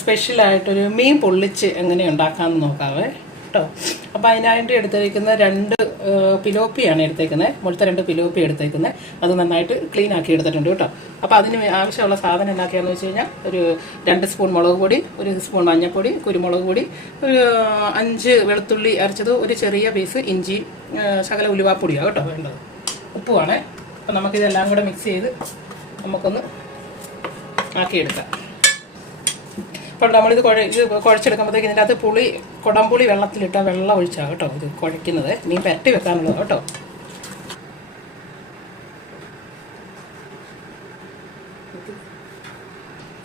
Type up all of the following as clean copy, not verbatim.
സ്പെഷ്യലായിട്ടൊരു മീൻ പൊള്ളിച്ച് എങ്ങനെ ഉണ്ടാക്കാമെന്ന് നോക്കാവേ കേട്ടോ. അപ്പോൾ അതിനായിട്ട് എടുത്തേക്കുന്ന 2 പിലോപ്പിയാണ് എടുത്തേക്കുന്നത്. മുഴുത്ത 2 പിലോപ്പി എടുത്തേക്കുന്നത്. അത് നന്നായിട്ട് ക്ലീൻ ആക്കി എടുത്തിട്ടുണ്ട് കേട്ടോ. അപ്പോൾ അതിന് ആവശ്യമുള്ള സാധനം എന്നാക്കിയാന്ന് വെച്ച് കഴിഞ്ഞാൽ ഒരു 2 സ്പൂൺ മുളക് പൊടി, 1 സ്പൂൺ മഞ്ഞൾപ്പൊടി, കുരുമുളക് പൊടി, ഒരു 5 വെളുത്തുള്ളി അരച്ചത്, ഒരു ചെറിയ പീസ് ഇഞ്ചി, ശകല ഉലുവാപ്പൊടിയാണ് കേട്ടോ വേണ്ടത്. ഉപ്പുവാണേ. അപ്പം നമുക്കിതെല്ലാം കൂടെ മിക്സ് ചെയ്ത് നമുക്കൊന്ന് ആക്കിയെടുക്കാം. അപ്പോൾ നമ്മളിത് കുഴച്ചെടുക്കുമ്പോഴത്തേക്ക് ഇതിൻ്റെ അകത്ത് കുടംപുളി വെള്ളത്തിലിട്ട വെള്ളം ഒഴിച്ചാണ് കേട്ടോ ഇത് കുഴയ്ക്കുന്നത്. മീൻ പരട്ടി വെക്കാനുള്ളത് കേട്ടോ.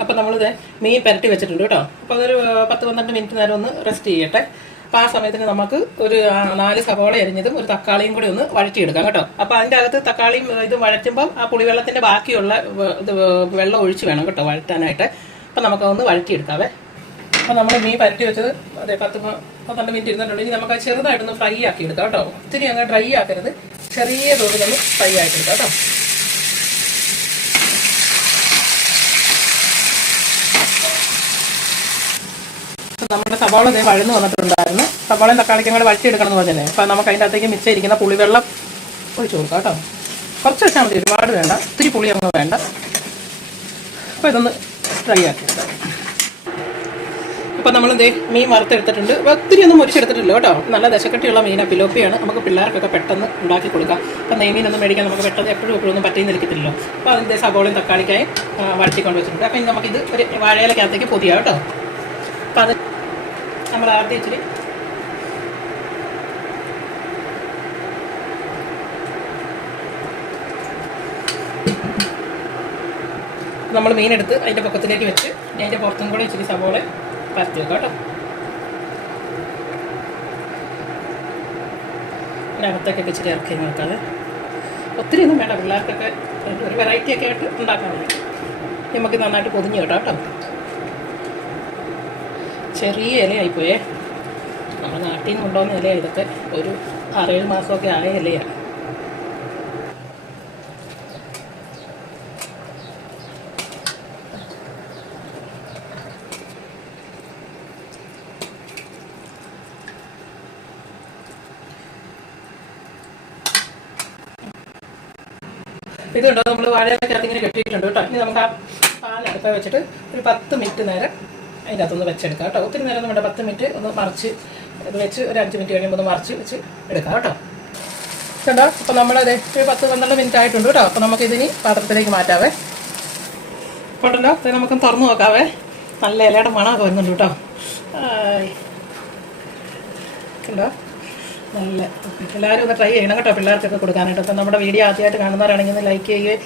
അപ്പോൾ നമ്മളിത് മീൻ പരട്ടി വെച്ചിട്ടുണ്ട് കേട്ടോ. അപ്പോൾ അതൊരു 10-12 മിനിറ്റ് നേരം ഒന്ന് റെസ്റ്റ് ചെയ്യട്ടെ. അപ്പോൾ ആ സമയത്തിന് നമുക്ക് ഒരു 4 സവോള അരിഞ്ഞതും ഒരു തക്കാളിയും കൂടി ഒന്ന് വഴറ്റിയെടുക്കാം കേട്ടോ. അപ്പോൾ അതിൻ്റെ അകത്ത് തക്കാളിയും ഇത് വഴറ്റുമ്പം ആ പുളിവെള്ളത്തിൻ്റെ ബാക്കിയുള്ള ഇത് വെള്ളം ഒഴിച്ച് വേണം കേട്ടോ വഴറ്റാനായിട്ട്. അപ്പം നമുക്കൊന്ന് വഴറ്റിയെടുക്കാവേ. അപ്പോൾ നമ്മൾ മീൻ പരട്ടി വെച്ചത് അതെ 10-12 മിനിറ്റ് ഇരുന്നിട്ടുണ്ട്. ഇനി നമുക്ക് ചെറുതായിട്ടൊന്ന് ഫ്രൈ ആക്കി എടുക്കാം കേട്ടോ. ഒത്തിരി അങ്ങ് ഡ്രൈ ആക്കരുത്, ചെറിയ തോതിലൊന്ന് ഫ്രൈ ആക്കിയെടുക്കാം കേട്ടോ. നമ്മുടെ സവാള ഇതേ വഴന്ന് വന്നിട്ടുണ്ടായിരുന്നു. സവാളയും തക്കാളിക്കും കൂടെ വഴറ്റിയെടുക്കണം എന്ന് പറഞ്ഞല്ലേ. അപ്പോൾ നമുക്ക് അതിൻ്റെ അകത്തേക്ക് മിച്ചം പുളിവെള്ളം ഒഴിച്ചു കൊടുക്കാം കേട്ടോ. കുറച്ച് വെച്ചാൽ മതി, ഒരുപാട് വേണ്ട, ഒത്തിരി പുളി അങ്ങ് വേണ്ട. അപ്പോൾ ഇതൊന്ന് ഫ്രൈ ആക്കിയെടുക്കാം. അപ്പോൾ നമ്മളിതേ മീൻ വറുത്തെടുത്തിട്ടുണ്ട്. ഒത്തിരി ഒന്നും മുരിച്ചെടുത്തിട്ടില്ല കേട്ടോ. നല്ല ദശക്കട്ടിയുള്ള മീനാണ്, പിലോപ്പിയാണ്. നമുക്ക് പിള്ളേർക്കൊക്കെ പെട്ടെന്ന് ഉണ്ടാക്കി കൊടുക്കാം. അപ്പോൾ നെയ്മീനൊന്നും മേടിക്കാൻ നമുക്ക് പെട്ടെന്ന് എപ്പോഴും പറ്റിയെന്നിരിക്കത്തില്ലല്ലോ. അപ്പോൾ അതിൻ്റെ സവോളയും തക്കാളിക്കായും വഴറ്റിക്കൊണ്ട് വെച്ചിട്ടുണ്ട്. അപ്പോൾ ഇനി നമുക്കിത് ഒരു വാഴയിലക്കകത്തേക്ക് പൊതിയാം കേട്ടോ. അപ്പോൾ അത് നമ്മൾ ആദ്യം ഇച്ചിരി നമ്മൾ മീനെടുത്ത് അതിൻ്റെ പൊക്കത്തിലേക്ക് വെച്ച് അതിൻ്റെ പുറത്തും കൂടെ ഇച്ചിരി സവോള പരത്തി വെക്കാം കേട്ടോ. അകത്തേക്കൊക്കെ ഇച്ചിരി ഇറക്കി നോക്കാതെ, ഒത്തിരി ഒന്നും വേണ്ട, പിള്ളേർക്കൊക്കെ ഒരു വെറൈറ്റി ഒക്കെ ആയിട്ട് ഉണ്ടാക്കാൻ വേണ്ടി നമുക്ക് നന്നായിട്ട് പൊതിഞ്ഞ് കേട്ടോ. ചെറിയ ഇലയായിപ്പോയേ, നമ്മുടെ നാട്ടിൽ നിന്ന് കൊണ്ടുവന്ന ഇലയാണ് ഇതൊക്കെ. ഒരു 6-7 മാസമൊക്കെ ആയ ഇലയാണ്. ഇതുണ്ടോ നമ്മൾ വാഴയിലക്കകത്ത് ഇങ്ങനെ കെട്ടിയിട്ടുണ്ട് കേട്ടോ. ഇനി നമുക്ക് ആ പാലടുപ്പ വെച്ചിട്ട് ഒരു 10 മിനിറ്റ് നേരം അതിൻ്റെ അകത്തൊന്ന് വെച്ചെടുക്കാം കേട്ടോ. ഒത്തിരി നേരം ഒന്നും വേണ്ട, 10 മിനിറ്റ് ഒന്ന് മറിച്ച് വെച്ച് ഒരു 5 മിനിറ്റ് കഴിയുമ്പോൾ ഒന്ന് മറിച്ച് വെച്ച് എടുക്കാം കേട്ടോ. കേട്ടോ, അപ്പോൾ നമ്മളത് ഒരു 10-12 മിനിറ്റ് ആയിട്ടുണ്ട് കേട്ടോ. അപ്പോൾ നമുക്കിതിനി പാത്രത്തിലേക്ക് മാറ്റാവേ. ഉണ്ടല്ലോ, അത് നമുക്ക് തുറന്ന് നോക്കാവേ. നല്ല ഇലയുടെ മണമൊക്കെ വരുന്നുണ്ട് കേട്ടോ. കണ്ടോ, നല്ല എല്ലാവരും ഒന്ന് ട്രൈ ചെയ്യണം കേട്ടോ, പിള്ളേർക്കൊക്കെ കൊടുക്കാനായിട്ട്. അപ്പം നമ്മുടെ വീഡിയോ ആദ്യമായിട്ട് കാണുന്നവരാണെങ്കിൽ ഒന്ന് ലൈക്ക് ചെയ്യുകയും